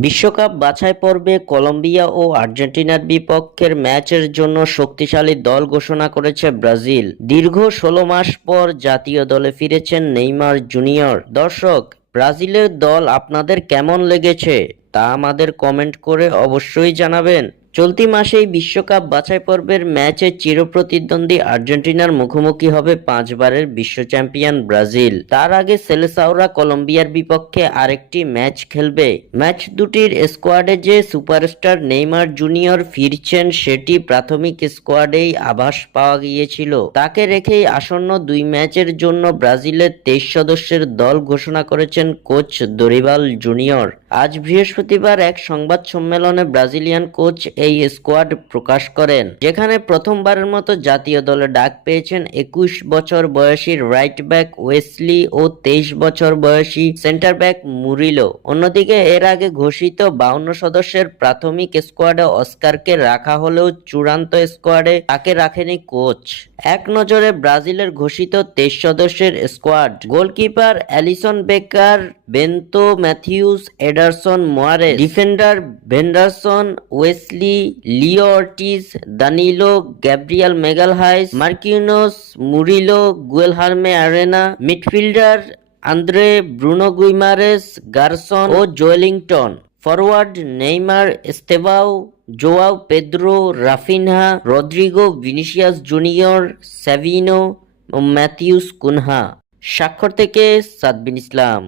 বিশ্বকাপ বাছাই পর্বে কলম্বিয়া ও আর্জেন্টিনার বিপক্ষের ম্যাচের জন্য শক্তিশালী দল ঘোষণা করেছে ব্রাজিল। দীর্ঘ ১৬ মাস পর জাতীয় দলে ফিরেছেন নেইমার জুনিয়র। দর্শক, ব্রাজিলের দল আপনাদের কেমন লেগেছে তা আমাদের কমেন্ট করে অবশ্যই জানাবেন। চলতি মাসেই বিশ্বকাপ বাছাই পর্বের ম্যাচে চিরপ্রতিদ্বন্দ্বী আর্জেন্টিনার মুখোমুখি হবে ৫বারের বিশ্ব চ্যাম্পিয়ন ব্রাজিল। তার আগে সেলেসাওরা কলম্বিয়ার বিপক্ষে আরেকটি ম্যাচ খেলবে। ম্যাচ দুটির স্কোয়াডে যে সুপারস্টার নেইমার জুনিয়র ফিরছেন সেটি প্রাথমিক স্কোয়াডেই আভাস পাওয়া গিয়েছিল। তাকে রেখেই আসন্ন দুই ম্যাচের জন্য ব্রাজিলের ২৩ সদস্যের দল ঘোষণা করেছেন কোচ দরিবাল জুনিয়র। আজ বৃহস্পতিবার এক সংবাদ সম্মেলনে ব্রাজিলিয়ান কোচ এই স্কোয়াড প্রকাশ করেন, যেখানে প্রথমবারের মতো জাতীয় দলে ডাক পেয়েছেন ২১ বছর বয়সী রাইট ব্যাক ওয়েসলি ও ২৩ বছর বয়সী সেন্টার ব্যাক মুরিলো। অন্যদিকে এর আগে ঘোষিত ৫২ সদস্যের প্রাথমিক স্কোয়াডে অস্কারকে রাখা হলেও চূড়ান্ত স্কোয়াডে তাকে রাখেনি কোচ। এক নজরে ব্রাজিলের ঘোষিত ২৩ সদস্যের squad: goalkeeper Alisson Becker, Bento Matheus, Ederson Moraes; defender Vanderson, Wesley, Leo Ortiz, Danilo, Gabriel Magalhaes, Marquinhos, Murilo, Guilherme Arana; midfielder Andre, Bruno Guimaraes, Gerson ও Joelinton; forward Neymar, Estevao, Joao Pedro, Raphinha, Rodrygo, Vinicius Junior, Savinho ও Matheus Cunha. স্বাক্ষর থেকে সাদবিন ইসলাম।